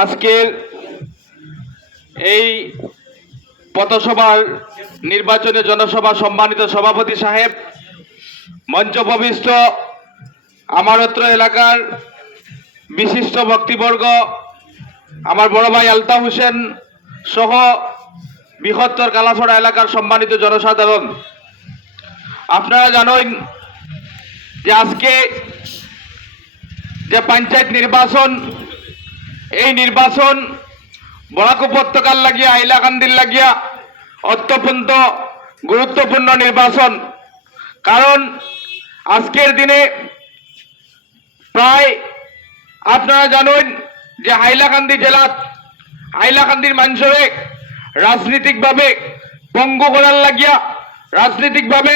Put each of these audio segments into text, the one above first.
আজকের এই পথসভার নির্বাচনী জনসভা সম্মানিত সভাপতি সাহেব মঞ্চভবিষ্ট আমার অত্র এলাকার বিশিষ্ট ভক্তিবর্গ, আমার বড় ভাই আলতা হোসেন সহ বৃহত্তর কালাছড়া এলাকার সম্মানিত জনসাধারণ, আপনারা জানেন যে আজকে যে পঞ্চায়েত নির্বাচন এই নির্বাচন বরাক উপত্যকার লাগিয়া, হাইলাকান্দির লাগিয়া অত্যন্ত গুরুত্বপূর্ণ নির্বাচন। কারণ আজকের দিনে প্রায় আপনারা জানেন যে হাইলাকান্দি জেলাত হাইলাকান্দির মানুষরে রাজনীতিকভাবে পঙ্গু করার লাগিয়া, রাজনীতিকভাবে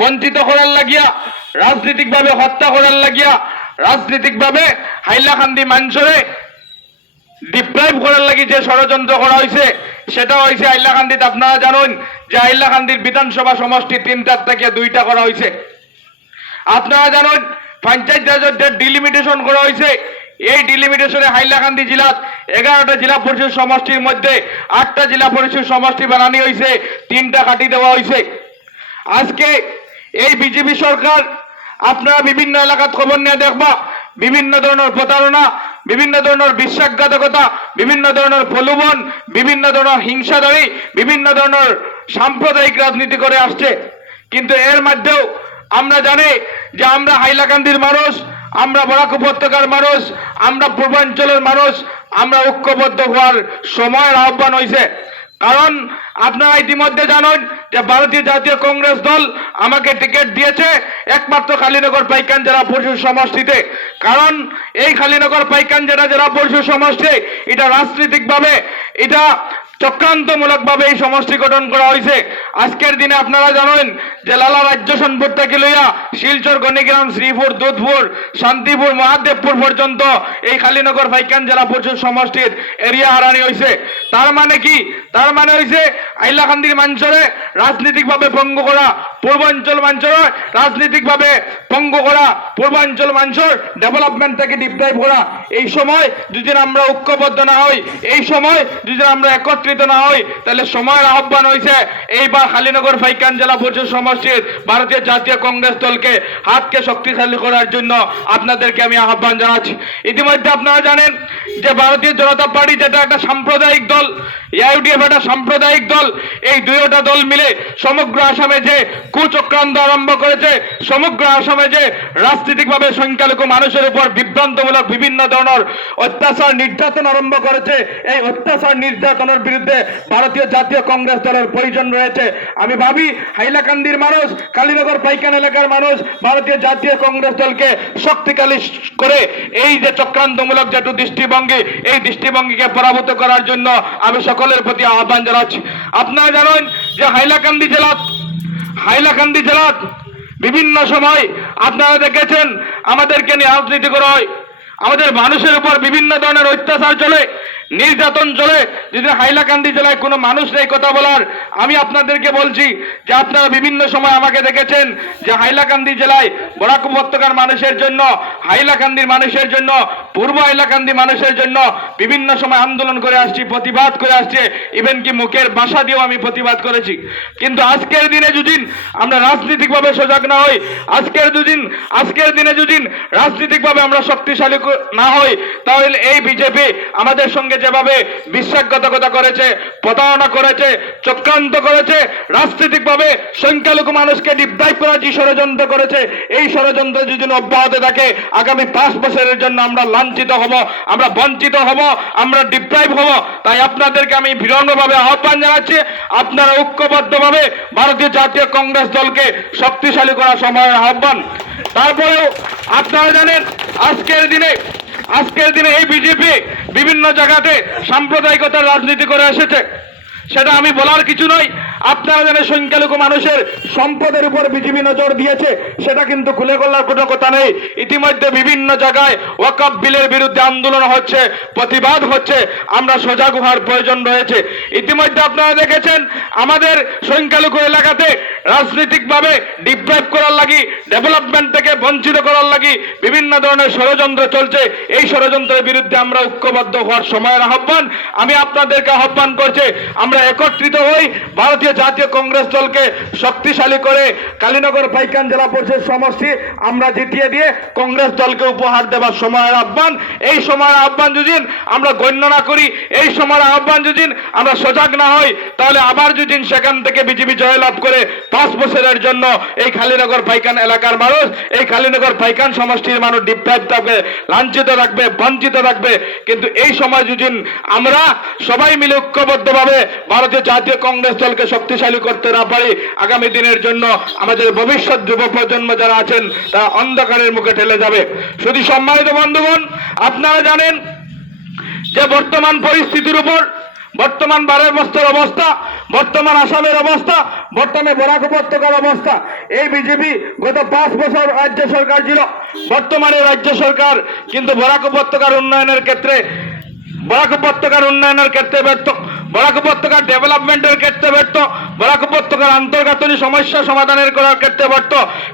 বঞ্চিত করার লাগিয়া, রাজনীতিকভাবে হত্যা করার লাগিয়া, রাজনীতিকভাবে হাইলাকান্দি মানুষরে ডিপ্রাইভ করার লাগি যে ষড়যন্ত্র করা হয়েছে সেটা হয়েছে হাইলাকান্দিতে আপনারা জানেন যে হাইলাকান্দির বিধানসভা সমষ্টি তিনটার থেকে দুইটা করা হয়েছে আপনারা জানেন পঞ্চায়েত রাজের ডিলিমিটেশন করা হয়েছে এই ডিলিমিটেশনে হাইলাকান্দি জেলাত এগারোটা জেলা পরিষদ সমষ্টির মধ্যে আটটা জেলা পরিষদ সমষ্টি বানানি হয়েছে তিনটা কাটি দেওয়া হয়েছে আজকে এই বিজেপি সরকার, আপনারা বিভিন্ন এলাকাত খবর নিয়ে দেখবা, বিভিন্ন ধরনের প্রতারণা বিভিন্ন ধরনের বিশ্বাসঘাতকতা, বিভিন্ন ধরনের প্রলোভন, বিভিন্ন ধরনের হিংসাদারী বিভিন্ন ধরনের সাম্প্রদায়িক রাজনীতি করে আসছে। কিন্তু এর মধ্যেও আমরা জানি যে আমরা হাইলাকান্দির মানুষ, আমরা বরাক উপত্যকার মানুষ, আমরা পূর্বাঞ্চলের মানুষ, আমরা ঐক্যবদ্ধ হওয়ার সময়ের আহ্বান হয়েছে কারণ আপনারা ইতিমধ্যে জানেন যে ভারতীয় জাতীয় কংগ্রেস দল আমাকে টিকিট দিয়েছে একমাত্র কালীনগর পাইকান জেলা পরিষদ সমষ্টিতে। কারণ এই কালীনগর পাইকান জেলা জেলা পরিষদ সমষ্টি, এটা রাজনৈতিকভাবে, এটা চক্রান্তমূলকভাবে এই সমষ্টি গঠন করা হয়েছে। আজকের দিনে আপনারা জানেন যে লালা রাজ্য সম্পদ থেকে লইয়া শিলচর, গণিগ্রাম, শ্রীপুর, দুধপুর, শান্তিপুর, মহাদেবপুর পর্যন্ত এই কালীনগর ভাইকান জেলা পরিষদ সমষ্টির এরিয়া হারানি হয়েছে তার মানে কি? তার মানে হয়েছে আইলাকান্দির মানুষরে রাজনৈতিকভাবে ভঙ্গ করা পূর্বাঞ্চল মানুষের রাজনৈতিকভাবে ভঙ্গ করা পূর্বাঞ্চল মানুষের ডেভেলপমেন্ট থেকে ডিপ্রাইভ করা। এই সময় যদি আমরা ঐক্যবদ্ধ না হই, এই সময় যদি আমরা একত্রিত না হই তাহলে সময়ের আহ্বান হয়েছে এইবার হালিনগর ফাইকান জেলা পরিষদ সমষ্টির ভারতীয় জাতীয় কংগ্রেস দলকে হাতকে শক্তিশালী করার জন্য আপনাদেরকে আমি আহ্বান জানাচ্ছি। ইতিমধ্যে আপনারা জানেন যে ভারতীয় জনতা পার্টি যেটা একটা সাম্প্রদায়িক দল ইউডিএফ একটা সাম্প্রদায়িক দল, এই দুইটা দল মিলে সমগ্র আসামে যে কুচক্রান্ত আরম্ভ করেছে, সমগ্র আসামে যে রাজনৈতিকভাবে সংখ্যালঘু মানুষের উপর বিভ্রান্তমূলক বিভিন্ন ধরনের অত্যাচার নির্যাতন আরম্ভ করেছে, এই অত্যাচার নির্যাতনের বিরুদ্ধে ভারতীয় জাতীয় কংগ্রেস দলের প্রয়োজন রয়েছে। আমি ভাবি, হাইলাকান্দির মানুষ, কালীনগর পাইকান এলাকার মানুষ, ভারতীয় জাতীয় কংগ্রেস দলকে শক্তিশালী করে এই যে চক্রান্তমূলক যে দৃষ্টিভঙ্গি, এই দৃষ্টিভঙ্গিকে পরাভূত করার জন্য আমি সকলের প্রতি আহ্বান জানাচ্ছি। আপনারা জানেন যে হাইলাকান্দি জেলা হাইলাকান্দি জেলার বিভিন্ন সময় আপনারা দেখেছেন, আমাদেরকে নিয়ে রাজনীতি করা হয়। আমাদের মানুষের উপর বিভিন্ন ধরনের অত্যাচার চলে। নির্যাতন চলে যদি হাইলাকান্দি জেলায় কোনো মানুষ নেই কথা বলার, আমি আপনাদেরকে বলছি যে আপনারা বিভিন্ন সময় আমাকে দেখেছেন যে হাইলাকান্দি জেলায় বরাক উপত্যকার মানুষের জন্য, হাইলাকান্দির মানুষের জন্য, পূর্ব হাইলাকান্দি মানুষের জন্য বিভিন্ন সময় আন্দোলন করে আসছি, প্রতিবাদ করে আসছে ইভেন কি মুখের ভাষা দিয়েও আমি প্রতিবাদ করেছি। কিন্তু আজকের দিনে যদি আমরা রাজনৈতিকভাবে সজাগ না হই, আজকের দুদিন আজকের দিনে যদি রাজনৈতিকভাবে আমরা শক্তিশালী না হই, তাহলে এই বিজেপি আমাদের সঙ্গে যেভাবে বিশ্বাসঘাতকতা করেছে, প্রতারণা করেছে, চক্রান্ত করেছে, রাজনৈতিকভাবে সংখ্যালঘু মানুষকে ডিপ্রাইভ করার যে ষড়যন্ত্র করেছে, এই ষড়যন্ত্র যদি অব্যাহত থাকে, আগামী পাঁচ বছরের জন্য আমরা লাঞ্ছিত হব, আমরা বঞ্চিত হব, আমরা ডিপ্রাইভ হব। তাই আপনাদেরকে আমি বিরঙ্গভাবে আহ্বান জানাচ্ছি, আপনারা ঐক্যবদ্ধভাবে ভারতীয় জাতীয় কংগ্রেস দলকে শক্তিশালী করার সময়ের আহ্বান। তারপরেও আপনারা জানেন, আজকের দিনে আজকের দিনে এই বিজেপি বিভিন্ন জায়গাতে সাম্প্রদায়িকতার রাজনীতি করে এসেছে। সেটা আমি বলার কিছু নয়। আপনারা জানেন সংখ্যালঘু মানুষের সম্পদের উপর বিজেপি নজর দিয়েছে, সেটা কিন্তু খুলে গলার কোনো কথা নেই। ইতিমধ্যে বিভিন্ন জায়গায় ওয়াকফ বিলের বিরুদ্ধে আন্দোলন হচ্ছে, প্রতিবাদ হচ্ছে, আমরা সজাগ হওয়ার প্রয়োজন রয়েছে। ইতিমধ্যে আপনারা দেখেছেন, আমাদের সংখ্যালঘু এলাকাতে রাজনৈতিকভাবে ডিপ্রাইভ করার লাগি ডেভেলপমেন্ট থেকে বঞ্চিত করার লাগি বিভিন্ন ধরনের ষড়যন্ত্র চলছে। এই ষড়যন্ত্রের বিরুদ্ধে আমরা ঐক্যবদ্ধ হওয়ার সময়ের আহ্বান, আমি আপনাদেরকে আহ্বান করছে, আমরা একত্রিত হই ভারতীয় জাতীয় কংগ্রেস দলকে শক্তিশালী করে। কালীনগর পাইকান জেলা পরিষদ সমষ্টি আমরা জিতিয়ে দিয়ে কংগ্রেস দলকে উপহার দেওয়ার সময়ের আহ্বান। এই সময়ের আহ্বান যদি আমরা গণ্য না করি। এই সময়ের আহ্বান যদি আমরা সজাগ না হই। তাহলে আবার যদি সেখান থেকে বিজেপি জয়লাভ করে পাঁচ বছরের জন্য এই খালীনগর পাইকান এলাকার মানুষ, এই খালীনগর পাইকান সমষ্টির মানুষ ডিপ্রাইভ থাকবে, লাঞ্ছিত রাখবে বঞ্চিত রাখবে কিন্তু এই সময় যদি আমরা সবাই মিলে ঐক্যবদ্ধভাবে ভারতীয় জাতীয় কংগ্রেস দলকে শক্তিশালী করতে না পারি, আগামী দিনের জন্য আমাদের ভবিষ্যৎ যুব প্রজন্ম যারা আছেন, তারা অন্ধকারের মুখে ঠেলে যাবে। শুধু সম্মানিত বন্ধুগণ, আপনারা জানেন যে বর্তমান পরিস্থিতির উপর, বর্তমান বারের বস্তার অবস্থা, বর্তমান আসামের অবস্থা, বর্তমানে বরাক উপত্যকার অবস্থা। এই বিজেপি গত পাঁচ বছর রাজ্য সরকার ছিল। বর্তমানে রাজ্য সরকার কিন্তু বরাক উপত্যকার উন্নয়নের ক্ষেত্রে, বরাক উপত্যকার উন্নয়নের ক্ষেত্রে ব্যর্থ। বরাক উপত্যকার ডেভেলপমেন্টের ক্ষেত্রে ব্যর্থ বরাক উপত্যকার আন্তর্গাতনী সমস্যা সমাধানের করার ক্ষেত্রে ব্যর্থ।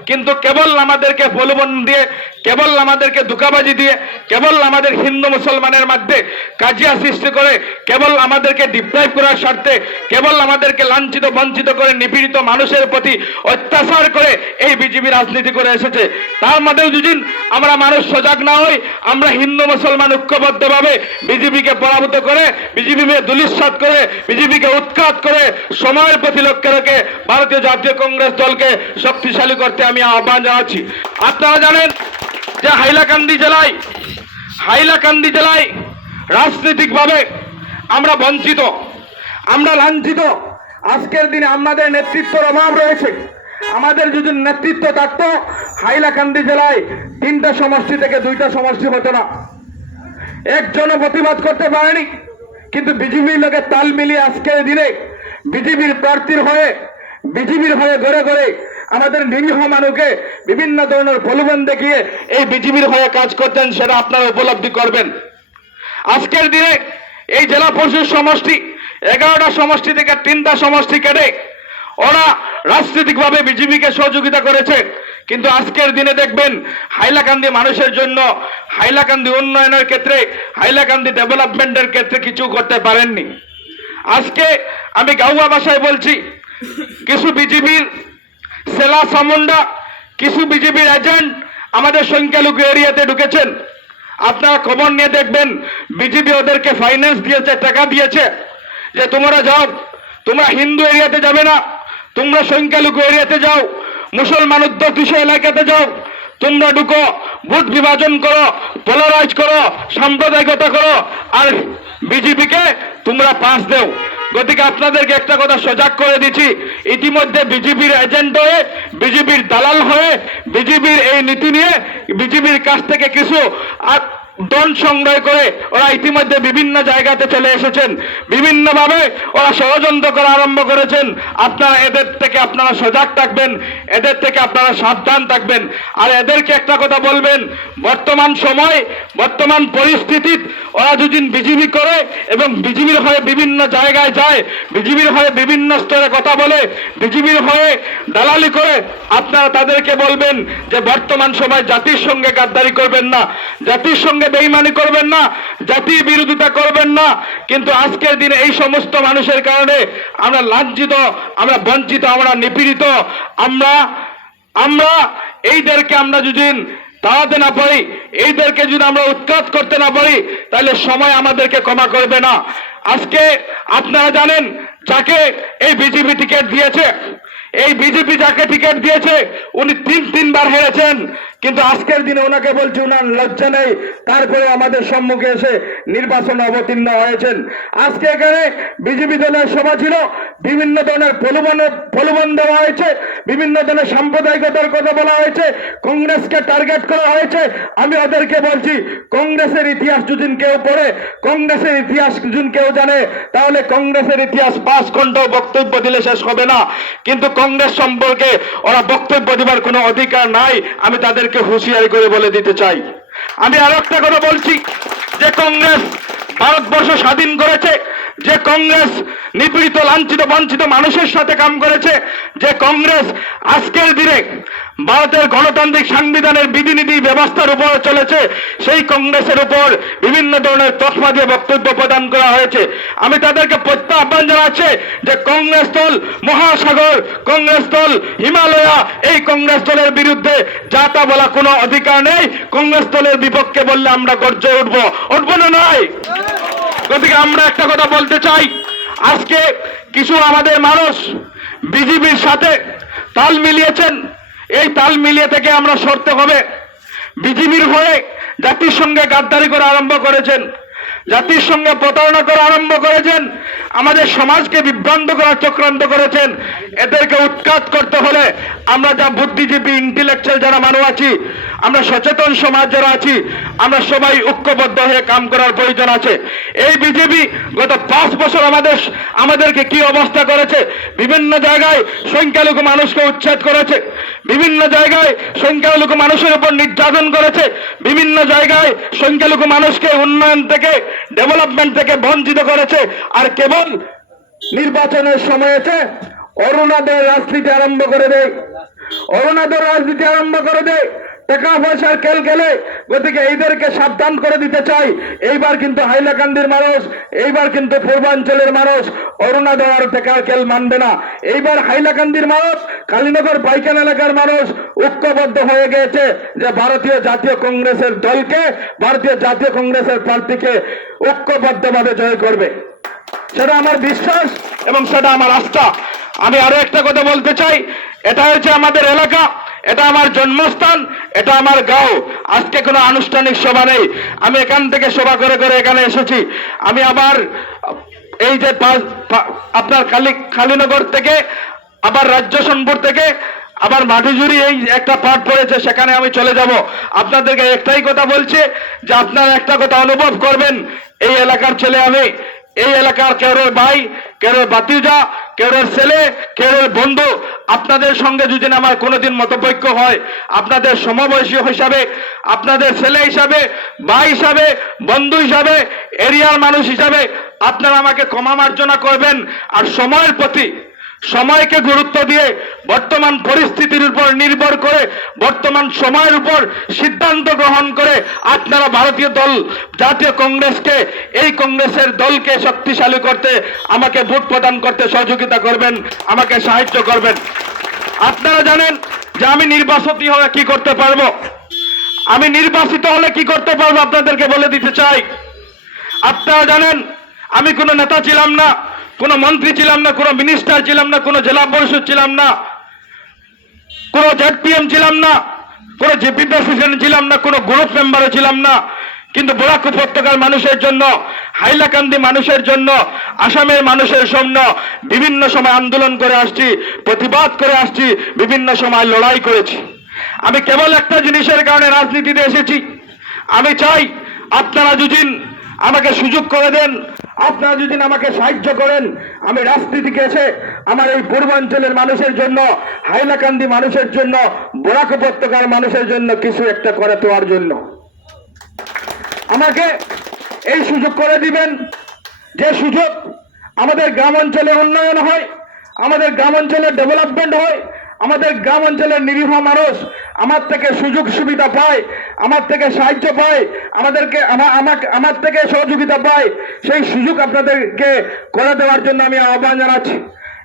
কিন্তু কেবল আমাদেরকে প্রলোভন দিয়ে, কেবল আমাদেরকে ধোকাবাজি দিয়ে, কেবল আমাদের হিন্দু মুসলমানের মধ্যে কাজিয়া সৃষ্টি করে, কেবল আমাদেরকে ডিপ্রাইভ করার স্বার্থে, কেবল আমাদেরকে লাঞ্ছিত, বঞ্চিত করে, নিপীড়িত মানুষের প্রতি অত্যাচার করে এই বিজেপি রাজনীতি করে এসেছে। তার মধ্যেও যদি আমরা মানুষ সজাগ না হই, আমরা হিন্দু মুসলমান ঐক্যবদ্ধভাবে বিজেপিকে পরাভূত করে বিজেপিকে দুলিশ্বাত করে বিজেপিকে উৎখাত করে সময়ের প্রতি লক্ষ্য রেখে ভারতীয় জাতীয় কংগ্রেস দলকে শক্তিশালী করতে আমি আহ্বান জানাচ্ছি। আপনারা জানেন যে হাইলাকান্দি জেলায় হাইলাকান্দি জেলায় রাজনৈতিকভাবে আমরা বঞ্চিত, আমরা লাঞ্ছিত। আজকের দিনে আমাদের নেতৃত্বের অভাব রয়েছে। আমাদের যদি নেতৃত্ব থাকতো, হাইলাকান্দি জেলায় তিনটা সমষ্টি থেকে দুইটা সমষ্টি হতো না। একজনও প্রতিবাদ করতে পারেনি। কিন্তু বিজেপির লোকের তাল মিলিয়ে আজকের দিনে বিজেপির প্রার্থীর হয়ে, বিজেপির হয়ে গড়ে গড়ে আমাদের নিরীহ মানুষকে বিভিন্ন ধরনের প্রলোভন দেখিয়ে এই বিজেপির হয়ে কাজ করতেন সেটা আপনারা উপলব্ধি করবেন। আজকের দিনে এই জেলা পরিষদ সমষ্টি, এগারোটা সমষ্টি থেকে তিনটা সমষ্টি কেটে ওরা রাজনৈতিকভাবে বিজেপিকে সহযোগিতা করেছে। কিন্তু আজকের দিনে দেখবেন, হাইলাকান্দি মানুষের জন্য, হাইলাকান্দি উন্নয়নের ক্ষেত্রে, হাইলাকান্দি ডেভেলপমেন্টের ক্ষেত্রে কিছু করতে পারেননি। আজকে আমি গাউয়া ভাষায় বলছি, কিছু বিজেপির সেলা সামুন্ডা, কিছু বিজেপির এজেন্ট আমাদের সংখ্যালঘু এরিয়াতে ঢুকেছেন। আপনারা খবর নিয়ে দেখবেন, বিজেপি ওদেরকে ফাইন্যান্স দিয়েছে, টাকা দিয়েছে, যে তোমরা যাও, তোমরা হিন্দু এরিয়াতে যাবে না, তোমরা সংখ্যালঘু এরিয়াতে যাও মুসলমান উদ্যোগ এলাকাতে যাও? তোমরা ঢুকো, ভোট বিভাজন করো পোলারাইজ করো, সাম্প্রদায়িকতা করো, আর বিজেপিকে তোমরা পাস দেও। গতিকে আপনাদেরকে একটা কথা সজাগ করে দিচ্ছি, ইতিমধ্যে বিজেপির এজেন্ট হয়ে, বিজেপির দালাল হয়ে, বিজেপির এই নীতি নিয়ে বিজেপির কাছ থেকে কিছু দল সংগ্রহ করে ওরা ইতিমধ্যে বিভিন্ন জায়গাতে চলে এসেছেন। বিভিন্নভাবে ওরা ষড়যন্ত্র করা আরম্ভ করেছেন। আপনারা এদের থেকে আপনারা সজাগ থাকবেন, এদের থেকে আপনারা সাবধান থাকবেন। আর এদেরকে একটা কথা বলবেন, বর্তমান সময়, বর্তমান পরিস্থিতি ওরা যদি বিজিবি করে এবং বিজিবির হয়ে বিভিন্ন জায়গায় যায়, বিজিবির হয়ে বিভিন্ন স্তরে কথা বলে, বিজিবির হয়ে দালালি করে আপনারা তাদেরকে বলবেন যে বর্তমান সময় জাতির সঙ্গে গাদ্দারি করবেন না। জাতির সঙ্গে বেইমানি করবেন না জাতির বিরোধিতা করবেন না। কিন্তু আজকের দিনে এই সমস্ত মানুষের কারণে আমরা লাঞ্ছিত, আমরা বঞ্চিত, আমরা নিপীড়িত। আমরা আমরা এইদেরকে আমরা যদি তাড়াতে না পারি, এইদেরকে যদি আমরা উৎখাত করতে না পারি, তাহলে সময় আমাদেরকে ক্ষমা করবে না। আজকে আপনারা জানেন যাকে এই বিজেপি টিকিট দিয়েছে। এই বিজেপি যাকে টিকিট দিয়েছে, উনি তিন তিনবার হেরেছেন। কিন্তু আজকের দিনে ওনাকে বলছি ওনার লজ্জা নেই। তারপরে আমাদের সম্মুখে এসে নির্বাচন অবতীর্ণ হয়েছেন। আজকে এখানে বিজেপি দলের সভা ছিল, বিভিন্ন ধরনের প্রলোভন প্রলোভন দেওয়া হয়েছে। বিভিন্ন ধরনের সাম্প্রদায়িকতার কথা বলা হয়েছে, কংগ্রেসকে টার্গেট করা হয়েছে। আমি ওদেরকে বলছি, কংগ্রেসের ইতিহাস যদি কেউ পড়ে, কংগ্রেসের ইতিহাস যদি কেউ জানে, তাহলে কংগ্রেসের ইতিহাস পাঁচ ঘণ্টা বক্তব্য দিলে শেষ হবে না। কিন্তু কংগ্রেস সম্পর্কে ওরা বক্তব্য দেবার কোনো অধিকার নাই, আমি তাদেরকে হুঁশিয়ারি করে বলে দিতে চাই। আমি আরও একটা কথা বলছি, যে কংগ্রেস ভারতবর্ষ স্বাধীন করেছে যে কংগ্রেস নিপীড়িত, লাঞ্ছিত, বঞ্চিত মানুষের সাথে কাম করেছে, যে কংগ্রেস আজকের দিনে ভারতের গণতান্ত্রিক সাংবিধানের বিধিনীতি ব্যবস্থার উপর চলেছে, সেই কংগ্রেসের উপর বিভিন্ন ধরনের তসমা দিয়ে বক্তব্য প্রদান করা হয়েছে। আমি তাদেরকে প্রত্যাহ্বান জানাচ্ছি যে কংগ্রেস দল, মহাসাগর কংগ্রেস দল, হিমালয়া, এই কংগ্রেস দলের বিরুদ্ধে যা তা বলা কোনো অধিকার নেই। কংগ্রেস দলের বিপক্ষে বললে আমরা গর্জে উঠবো। উঠবো না নয় গতিকে আমরা একটা কথা বলতে চাই। আজকে কিছু আমাদের মানুষ বিজেপির সাথে তাল মিলিয়েছেন। এই তাল মিলিয়ে থেকে আমরা সরতে হবে। বিজেপির হয়ে জাতির সঙ্গে গাদ্দারি করে আরম্ভ করেছেন। জাতির সঙ্গে প্রতারণা করা আরম্ভ করেছেন, আমাদের সমাজকে বিভ্রান্ত করার চক্রান্ত করেছেন। এদেরকে উৎখাত করতে হলে আমরা যা বুদ্ধিজীবী ইন্টেলেকচুয়াল যারা মানুষ আছি, আমরা সচেতন সমাজ যারা আছি, আমরা সবাই ঐক্যবদ্ধ হয়ে কাম করার প্রয়োজন আছে। এই বিজেপি গত পাঁচ বছর আমাদের আমাদেরকে কি অবস্থা করেছে? বিভিন্ন জায়গায় সংখ্যালঘু মানুষকে উচ্ছেদ করেছে। বিভিন্ন জায়গায় সংখ্যালঘু মানুষের উপর নির্যাতন করেছে। বিভিন্ন জায়গায় সংখ্যালঘু মানুষকে উন্নয়ন থেকে ডেভেলপমেন্ট থেকে বঞ্চিত করেছে। আর কেবল নির্বাচনের সময়েছে অরুণাদের রাজনীতি আরম্ভ করে দেয়। অরুণাদের রাজনীতি আরম্ভ করে দেয়। টাকা পয়সার খেল খেলে গতিকে এইদেরকে সাবধান করে দিতে চাই। এইবার কিন্তু হাইলাকান্দির মানুষ, এইবার কিন্তু পূর্বাঞ্চলের মানুষ অরুণা দেওয়ার টাকার খেল মানবে না। এইবার হাইলাকান্দির মানুষ, কালীনগর পাইকান এলাকার মানুষ ঐক্যবদ্ধ হয়ে গিয়েছে যে ভারতীয় জাতীয় কংগ্রেসের দলকে, ভারতীয় জাতীয় কংগ্রেসের প্রার্থীকে ঐক্যবদ্ধভাবে জয় করবে। সেটা আমার বিশ্বাস এবং সেটা আমার আস্থা। আমি আরও একটা কথা বলতে চাই। এটা হচ্ছে আমাদের এলাকা। এটা আমার জন্মস্থান, এটা আমার গাঁও। আজকে কোনো আনুষ্ঠানিক সভা নেই। আমি এখান থেকে সভা করে করে এখানে এসেছি। আমি আবার, এই যে আপনার কালী, কালীনগর থেকে, আবার রাজ্য সোনপুর থেকে, আবার মাটিজুরি এই একটা পাঠ পড়েছে, সেখানে আমি চলে যাব। আপনাদেরকে একটাই কথা বলছে, যে আপনারা একটা কথা অনুভব করবেন, এই এলাকার ছেলে আমি। এই এলাকার কেউরের ভাই, কেউরের বাতিজা কেউরের ছেলে, কেউরের বন্ধু, আপনাদের সঙ্গে যদি আমার কোনোদিন মতবৈক্য হয়, আপনাদের সমবয়সী হিসাবে, আপনাদের ছেলে হিসাবে, ভাই হিসাবে, বন্ধু হিসাবে, এরিয়ার মানুষ হিসাবে, আপনারা আমাকে ক্ষমা মার্জনা করবেন। আর সময়ের প্রতি সময়কে গুরুত্ব দিয়ে বর্তমান পরিস্থিতির উপর নির্ভর করে, বর্তমান সময়ের উপর সিদ্ধান্ত গ্রহণ করে আপনারা ভারতীয় দল, জাতীয় কংগ্রেসকে, এই কংগ্রেসের দলকে শক্তিশালী করতে, আমাকে ভোট প্রদান করতে সহযোগিতা করবেন, আমাকে সাহায্য করবেন। আপনারা জানেন যে আমি নির্বাচিত হলে কি করতে পারব? আমি নির্বাচিত হলে কি করতে পারব আপনাদেরকে বলে দিতে চাই। আপনারা জানেন, আমি কোনো নেতা ছিলাম না। কোনো মন্ত্রী ছিলাম না, কোনো মিনিস্টার ছিলাম না, কোনো জেলা পরিষদ ছিলাম না, কোনো জেডপিএম ছিলাম না, কোনো জেপি প্রেসিডেন্ট ছিলাম না, কোনো গ্রুপ মেম্বারও ছিলাম না। কিন্তু বরাক উপত্যকার মানুষের জন্য, হাইলাকান্দি মানুষের জন্য, আসামের মানুষের জন্য বিভিন্ন সময় আন্দোলন করে আসছি, প্রতিবাদ করে আসছি, বিভিন্ন সময় লড়াই করেছি। আমি কেবল একটা জিনিসের কারণে রাজনীতিতে এসেছি। আমি চাই আপনারা যদি আমাকে সুযোগ করে দেন। আপনারা যদি আমাকে সাহায্য করেন, আমি রাজনীতিকে এসে আমার এই পূর্বাঞ্চলের মানুষের জন্য, হাইলাকান্দি মানুষের জন্য, বরাক উপত্যকার মানুষের জন্য কিছু একটা করে দেওয়ার জন্য। আমাকে এই সুযোগ করে দিবেন। যে সুযোগ আমাদের গ্রাম অঞ্চলে উন্নয়ন হয়, আমাদের গ্রাম অঞ্চলে ডেভেলপমেন্ট হয় আমাদের গ্রাম অঞ্চলের নিরীহ মানুষ আমার থেকে সুযোগ সুবিধা পায়, আমার থেকে সাহায্য পায়, আমাদেরকে আমা- আমাকে আমার থেকে সহযোগিতা পায়, সেই সুযোগ আপনাদেরকে করে দেওয়ার জন্য আমি আহ্বান জানাচ্ছি।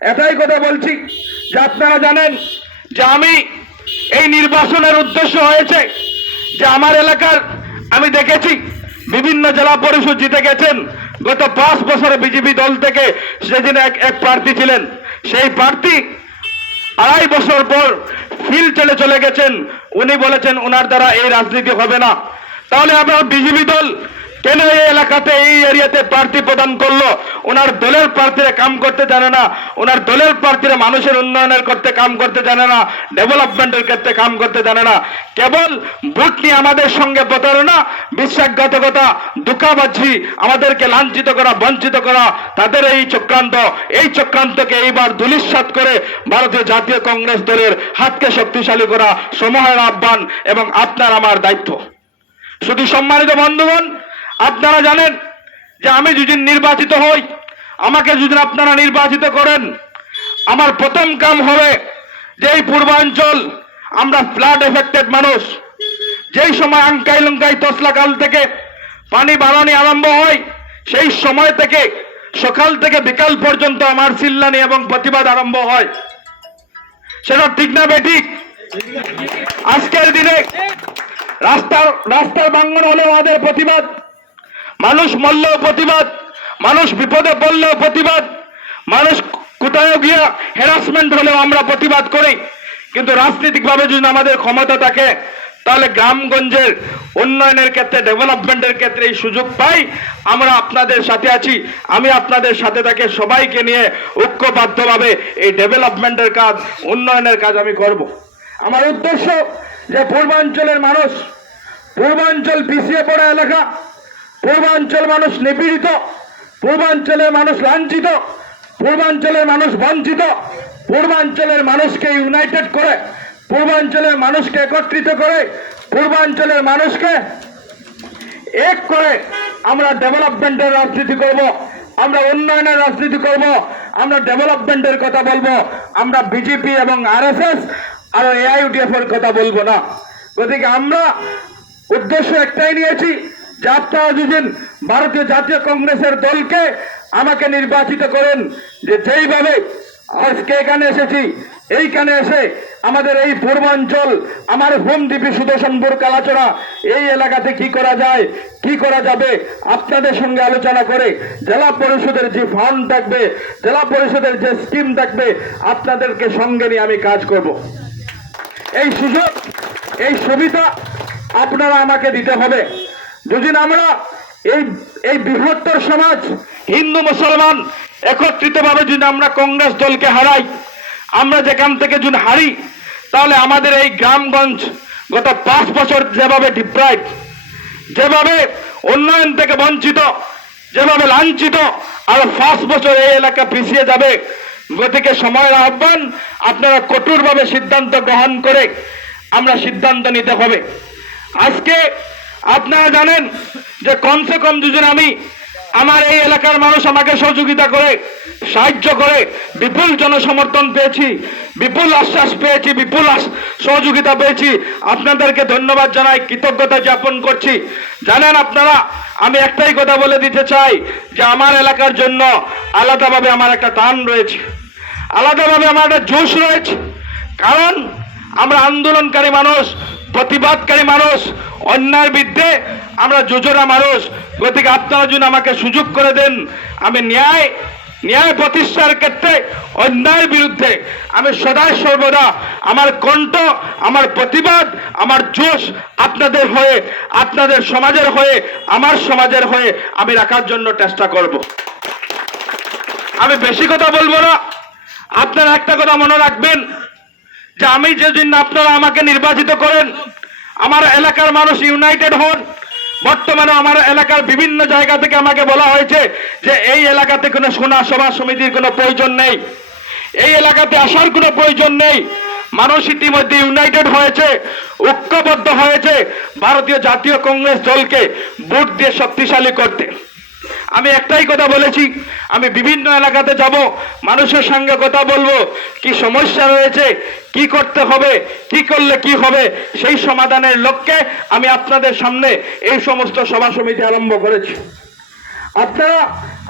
এটাই কথা বলছি যে আপনারা জানেন যে আমি এই নির্বাচনের উদ্দেশ্য হয়েছে যে আমার এলাকার আমি দেখেছি বিভিন্ন জেলা পরিষদ জিতে গেছেন। গত পাঁচ বছরে বিজেপি দল থেকে সেদিন এক এক প্রার্থী ছিলেন। সেই প্রার্থী আড়াই বছর পর ফিল ছেড়ে চলে গেছেন। উনি বলেছেন ওনার দ্বারা এই রাজনীতি হবে না। তাহলে আপনার বিজেপি দল কেন এই এলাকাতে, এই এরিয়াতে প্রার্থী প্রদান করল? ওনার দলের প্রার্থীরা কাম করতে জানে না। ওনার দলের প্রার্থীরা মানুষের উন্নয়নের করতে কাম করতে জানে না। ডেভেলপমেন্টের ক্ষেত্রে কাম করতে জানে না। কেবল ভোট নিয়ে আমাদের সঙ্গে প্রতারণা, বিশ্বাসঘাতকতা, দুঃখাবাজি, আমাদেরকে লাঞ্ছিত করা, বঞ্চিত করা, তাদের এই চক্রান্ত, এই চক্রান্তকে এইবার দুলিশ্বাত করে ভারতীয় জাতীয় কংগ্রেস দলের হাতকে শক্তিশালী করা সময়ের আহ্বান এবং আপনার আমার দায়িত্ব। শুধু সম্মানিত বন্ধুগণ আপনারা জানেন যে আমি যদি নির্বাচিত হই, আমাকে যদি আপনারা নির্বাচিত করেন, আমার প্রথম কাম হবে যে এই পূর্বাঞ্চল, আমরা ফ্লাড এফেক্টেড মানুষ। যেই সময় আঙ্কাই লঙ্কাই তসলা কাল থেকে পানি বাড়ানি আরম্ভ হয়, সেই সময় থেকে সকাল থেকে বিকাল পর্যন্ত আমার চিল্লানি এবং প্রতিবাদ আরম্ভ হয়। সেটা ঠিক না বেঠিক আজকের দিনে রাস্তার রাস্তার ভাঙ্গন হলেও আমাদের প্রতিবাদ। মানুষ মরলেও প্রতিবাদ, মানুষ বিপদে পড়লেও প্রতিবাদ, মানুষ কোথাও গিয়া হ্যারাসমেন্ট হলেও আমরা প্রতিবাদ করি। কিন্তু রাজনৈতিকভাবে যদি আমাদের ক্ষমতা থাকে, তাহলে গ্রামগঞ্জের উন্নয়নের ক্ষেত্রে ডেভেলপমেন্টের ক্ষেত্রে এই সুযোগ পাই। আমরা আপনাদের সাথে আছি, আমি আপনাদের সাথে থাকে সবাইকে নিয়ে ঐক্যবদ্ধভাবে এই ডেভেলপমেন্টের কাজ, উন্নয়নের কাজ আমি করব। আমার উদ্দেশ্য যে পূর্বাঞ্চলের মানুষ, পূর্বাঞ্চল পিছিয়ে পড়া এলাকা পূর্বাঞ্চল মানুষ নিপীড়িত, পূর্বাঞ্চলের মানুষ লাঞ্ছিত, পূর্বাঞ্চলের মানুষ বঞ্চিত, পূর্বাঞ্চলের মানুষকে ইউনাইটেড করে, পূর্বাঞ্চলের মানুষকে একত্রিত করে, পূর্বাঞ্চলের মানুষকে এক করে আমরা ডেভেলপমেন্টের রাজনীতি করব, আমরা উন্নয়নের রাজনীতি করব, আমরা ডেভেলপমেন্টের কথা বলব, আমরা বিজেপি এবং আরএসএস আর এআইউডিএফ এর কথা বলব না। গতিকে আমরা উদ্দেশ্য একটাই নিয়েছি যে আপনারা ভারতীয় জাতীয় কংগ্রেসের দলকে আমাকে নির্বাচিত করেন। যে যেইভাবে আজকে এখানে এসেছি, এইখানে এসে আমাদের এই পূর্বাঞ্চল, আমার হোম দ্বীপি সুদর্শনপুর কালাচড়া এই এলাকাতে কি করা যায়, কি করা যাবে, আপনাদের সঙ্গে আলোচনা করে জেলা পরিষদের যে ফান্ড থাকবে, জেলা পরিষদের যে স্কিম থাকবে, আপনাদেরকে সঙ্গে নিয়ে আমি কাজ করব। এই সুযোগ, এই সুবিধা আপনারা আমাকে দিতে হবে। যদি আমরা এই এই বৃহত্তর সমাজ, হিন্দু, মুসলমান একত্রিতভাবে যদি আমরা কংগ্রেস দলকে হারাই, আমরা যেখান থেকে যদি হারি, তাহলে আমাদের এই গ্রামগঞ্জ গত পাঁচ বছর যেভাবে ডিপ্রাইভ যেভাবে উন্নয়ন থেকে বঞ্চিত, যেভাবে লাঞ্ছিত, আর পাঁচ বছর এই এলাকা পিছিয়ে যাবে, গতিকে সময়ের আহ্বান আপনারা কঠোরভাবে সিদ্ধান্ত গ্রহণ করে আমরা সিদ্ধান্ত নিতে হবে। আজকে আপনারা জানেন যে কমসে কম দুজন আমি আমার এই এলাকার মানুষ আমাকে সহযোগিতা করে, সাহায্য করে বিপুল জনসমর্থন পেয়েছি, বিপুল আশ্বাস পেয়েছি, বিপুল সহযোগিতা পেয়েছি। আপনাদেরকে ধন্যবাদ জানাই, কৃতজ্ঞতা জ্ঞাপন করছি। জানেন আপনারা, আমি একটাই কথা বলে দিতে চাই যে আমার এলাকার জন্য আলাদাভাবে আমার একটা টান রয়েছে। আলাদাভাবে আমার একটা জোশ রয়েছে। কারণ আমরা আন্দোলনকারী মানুষ প্রতিবাদকারী মানুষ, অন্যায়ের বিরুদ্ধে আমরা যোজনা মানুষ। গতিকে আপনারা যদি আমাকে সুযোগ করে দেন, আমি ন্যায় ন্যায় প্রতিষ্ঠার ক্ষেত্রে অন্যায়ের বিরুদ্ধে আমি সদায় সর্বদা আমার কণ্ঠ, আমার প্রতিবাদ, আমার জোশ আপনাদের হয়ে, আপনাদের সমাজের হয়ে, আমার সমাজের হয়ে আমি রাখার জন্য চেষ্টা করব। আমি বেশি কথা বলব না। আপনারা একটা কথা মনে রাখবেন যে আমি যে জন্য আপনারা আমাকে নির্বাচিত করেন, আমার এলাকার মানুষ ইউনাইটেড হন। বর্তমানে আমার এলাকার বিভিন্ন জায়গা থেকে আমাকে বলা হয়েছে যে এই এলাকাতে কোনো সোনা সভা সমিতির কোনো প্রয়োজন নেই। এই এলাকাতে আসার কোনো প্রয়োজন নেই। মানুষ ইতিমধ্যে ইউনাইটেড হয়েছে, ঐক্যবদ্ধ হয়েছে। ভারতীয় জাতীয় কংগ্রেস দলকে ভোট দিয়ে শক্তিশালী করতে। আমি একটাই কথা বলেছি, আমি বিভিন্ন এলাকাতে যাব, মানুষের সঙ্গে কথা বলব, কি সমস্যা রয়েছে, কি করতে হবে, কি করলে কি হবে, সেই সমাধানের লক্ষ্যে আমি আপনাদের সামনে এই সমস্ত সভা সমিতি আরম্ভ করেছি। আপনারা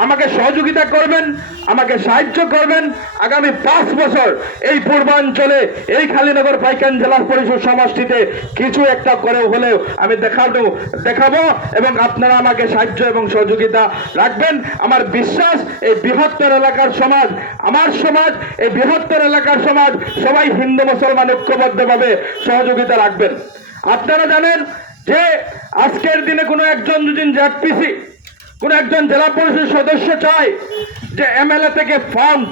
আমাকে সহযোগিতা করবেন, আমাকে সাহায্য করবেন। আগামী পাঁচ বছর এই পূর্বাঞ্চলে, এই খালিনগর পাইকান জেলা পরিষদ সমষ্টিতে কিছু একটা করে হলেও আমি দেখাবো দেখাবো এবং আপনারা আমাকে সাহায্য এবং সহযোগিতা রাখবেন। আমার বিশ্বাস, এই বৃহত্তর এলাকার সমাজ, আমার সমাজ, এই বৃহত্তর এলাকার সমাজ সবাই হিন্দু, মুসলমান ঐক্যবদ্ধভাবে সহযোগিতা রাখবেন। আপনারা জানেন যে আজকের দিনে কোনো একজন যদি জ্যাকপিসি কোন একজন জেলা পরিষদ সদস্য চায় যে এমএলএ থেকে ফান্ড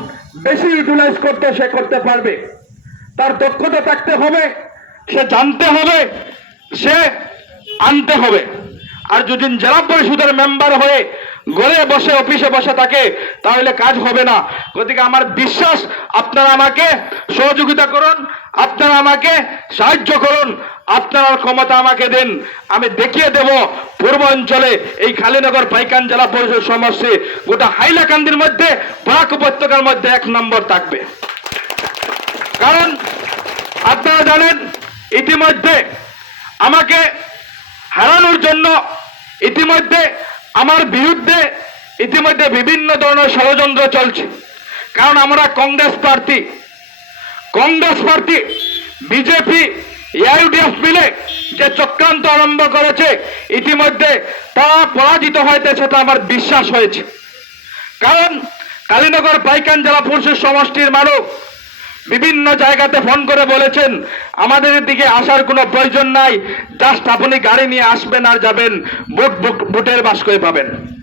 বেশি ইউটিলাইজ করতে সে করতে পারবে। তার দক্ষতা থাকতে হবে, সে জানতে হবে, সে আনতে হবে। আর যদি জেলা পরিষদের মেম্বার হয়ে ঘরে বসে, অফিসে বসে থাকে, তাহলে কাজ হবে না। গতিকে আমার বিশ্বাস, আপনারা আমাকে সহযোগিতা করুন, আপনারা আমাকে সাহায্য করুন, আপনার ক্ষমতা আমাকে দিন। আমি দেখিয়ে দেব পূর্বাঞ্চলে এই খালিনগর পাইকান জেলা পরিষদ সমষ্টি, গোটা হাইলাকান্দির মধ্যে, বরাক উপত্যকার মধ্যে এক নম্বর থাকবে। কারণ, আপনারা জানেন, ইতিমধ্যে আমাকে হারানোর জন্য ইতিমধ্যে আমার বিরুদ্ধে ইতিমধ্যে বিভিন্ন ধরনের ষড়যন্ত্র চলছে। কারণ আমরা কংগ্রেস প্রার্থী। কংগ্রেস প্রার্থী বিজেপি এআইডিএফ মিলে যে চক্রান্ত আরম্ভ করেছে, ইতিমধ্যে তারা পরাজিত হইতেছে তা আমার বিশ্বাস হয়েছে। কারণ কালীনগর পাইকান জেলা পরিষদ সমষ্টির মানুষ বিভিন্ন জায়গাতে ফোন করে বলেছেন, আমাদের দিকে আসার কোনো প্রয়োজন নাই, জাস্ট আপনি গাড়ি নিয়ে আসবেন আর যাবেন, বুট বুট- বুটের বাস্কই পাবেন।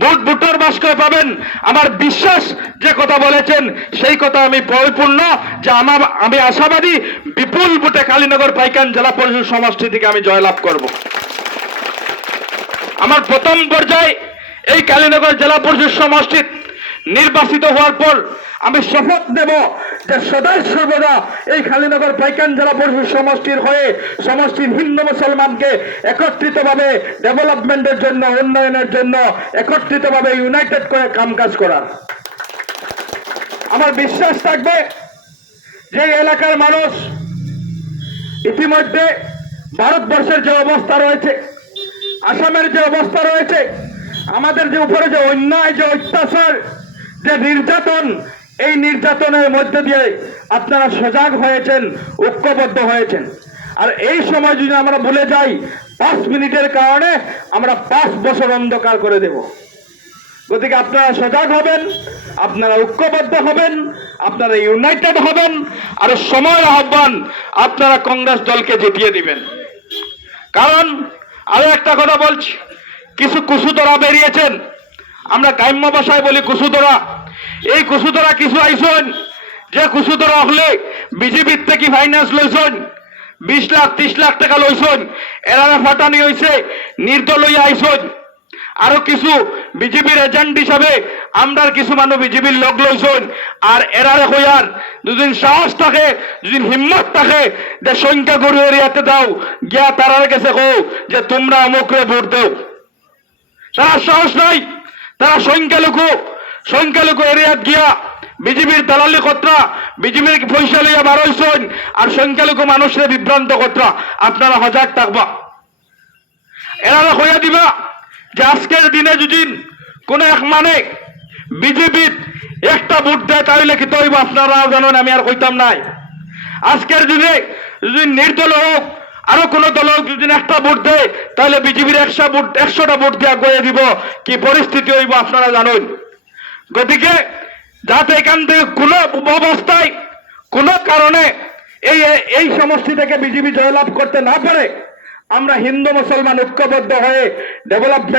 বুট বুটের বাস্কই পাবেন, আমার বিশ্বাস যে কথা বলেছেন, সেই কথা আমি পরিপূর্ণ, যে আমার, আমি আশাবাদী, বিপুল বুটে কালীনগর পাইকান জেলা পরিষদ সমষ্টি থেকে আমি জয়লাভ করব। আমার প্রথম পর্যায়ে এই কালীনগর জেলা পরিষদ সমষ্টির নির্বাচিত হওয়ার পর আমি শপথ নেব যে সদাই সর্বদা এই খালিনগর পাইকান জেলা পরিষদ সমষ্টির হয়ে সমষ্টির হিন্দু মুসলমানকে একত্রিতভাবে ডেভেলপমেন্টের জন্য, উন্নয়নের জন্য একত্রিতভাবে ইউনাইটেড করে কামকাজ করার। আমার বিশ্বাস থাকবে যে এলাকার মানুষ ইতিমধ্যে ভারতবর্ষের যে অবস্থা রয়েছে, আসামের যে অবস্থা রয়েছে, আমাদের যে উপরে যে অন্যায়, যে অত্যাচার যে নির্যাতন, এই নির্যাতনের মধ্যে দিয়ে আপনারা সজাগ হয়েছেন, ঐক্যবদ্ধ হয়েছেন। আর এই সময় যদি আমরা ভুলে যাই, পাঁচ মিনিটের কারণে আমরা পাঁচ বছর অন্ধকার করে দেব। গতিকে আপনারা সজাগ হবেন, আপনারা ঐক্যবদ্ধ হবেন, আপনারা ইউনাইটেড হবেন, আর সময়ের আহ্বান আপনারা কংগ্রেস দলকে জিতিয়ে দিবেন। কারণ আরও একটা কথা বলছি, কিছু কুসুদরা বেরিয়েছেন আমরা গ্রাম্য ভাষায় বলি কুসুদরা এই কুসুদরা কিছু আইসন, যে কুসুদরা হলে বিজেপির থেকে ফাইন্যান্স লইছন বিশ লাখ, ত্রিশ লাখ টাকা লইছন এরারে ফাটানি হয়েছে নির্দলীয় আইসন। আরও কিছু বিজেপির এজেন্ট হিসাবে আমরার কিছু মানুষ বিজেপির লোক লইছন আর এরারে হইয়ার দুদিন সাহস থাকে, দুদিন হিম্মত থাকে যে সংখ্যা গরু এরিয়াতে দাও। গিয়া তারার কাছে কো যে তোমরা অমুকরে ভোট দেও। তারা সাহস নাই। তারা সংখ্যালঘু সংখ্যালঘু এরিয়াত গিয়া বিজেপির দালালি কত্রা বিজেপির পয়সা লইয়া বারোইছন আর সংখ্যালঘু মানুষের বিভ্রান্ত কত্রা। আপনারা হজাক থাকবা এরা হইয়া দিবা যে আজকের দিনে যদি কোন এক মানে বিজেপির একটা ভোট দেয়, তাহলে কি তৈব? আপনারা জানেন, আমি আর কইতাম নাই। আজকের দিনে যদি নির্দল হোক আরও কোন দল যদি একটা ভোট দেয়, তাহলে বিজেপির একশো ভোট, একশোটা ভোট দেওয়া গড়ে দিব। কি পরিস্থিতি হইব আপনারা জানেন। গতিকে, যাতে এখান থেকে কোনো অবস্থায়, কোন কারণে এই এই সমষ্টি থেকে বিজেপি জয়লাভ করতে না পারে, আমরা হিন্দু মুসলমান ঐক্যবদ্ধ হয়ে ডেভেলপমেন্ট